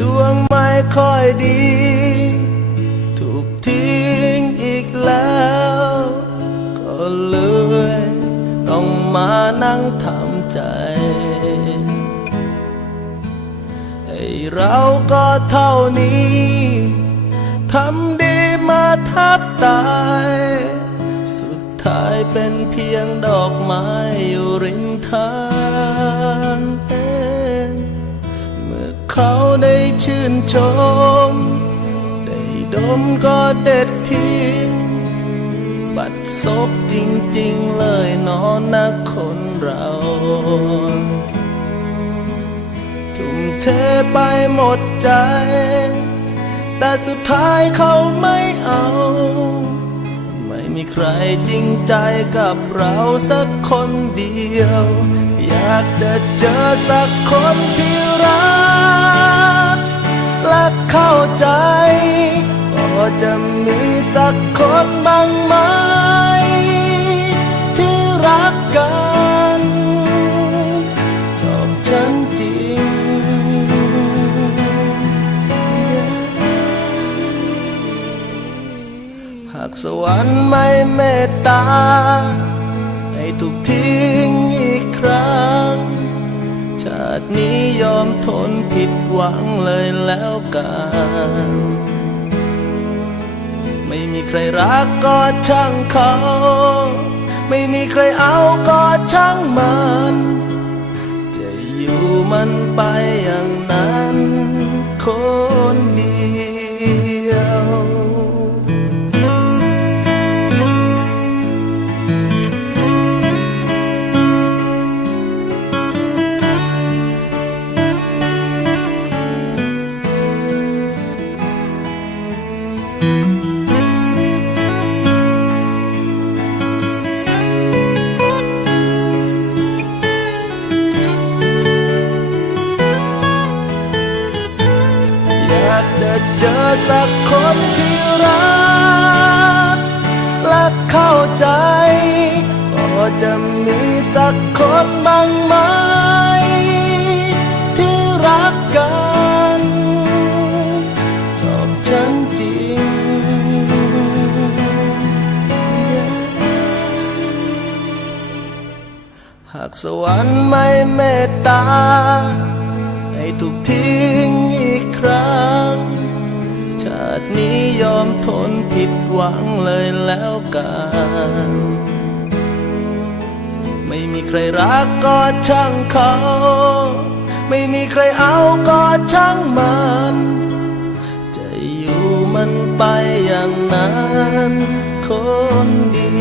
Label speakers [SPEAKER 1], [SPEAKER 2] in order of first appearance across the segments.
[SPEAKER 1] ดวงไม่ค่อยดี ถูกทิ้งอีกแล้ว ก็เลยต้องมานั่งทำใจ ไอ้เราก็เท่านี้ทำดีมาทับตาย สุดท้ายเป็นเพียงดอกไม้อยู่ริมทาง ได้ชื่นชม ได้ดมก็เด็ดทิ้ง บัดซบจริงๆเลยนอนนะคนเรา ทุ่มเทไปหมดใจ แต่สุดท้ายเขาไม่เอา ไม่มีใครจริงใจกับเราสักคนเดียว อยากจะเจอสักคนที่รัก และเข้าใจ ก็จะมีสักคนบ้างไหม ที่รักกันชอบฉันจริง หากสวรรค์ไม่เมตตา ให้ถูกทิ้งอีกครั้ง ชาตินี้ยอมทน หวังเลยแล้วกัน ไม่มีใครรักก็ช่างเขา ไม่มีใครเอาก็ช่างมัน จะอยู่มันไปอย่างนั้นคนากจะเจอสักคนที่รัก และเข้าใจ ก็จะมีสักคนบ้างไหมากสวรรค์ไม่เมตตา ให้ถูกทิ้งอีกครั้ง ชาตินี้ยอมทนผิดหวังเลยแล้วกัน ไม่มีใครรักก็ช่างเขา ไม่มีใครเอาก็ช่างมัน จะอยู่มันไปอย่างนั้นคนดี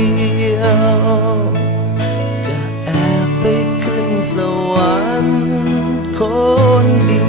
[SPEAKER 1] นดี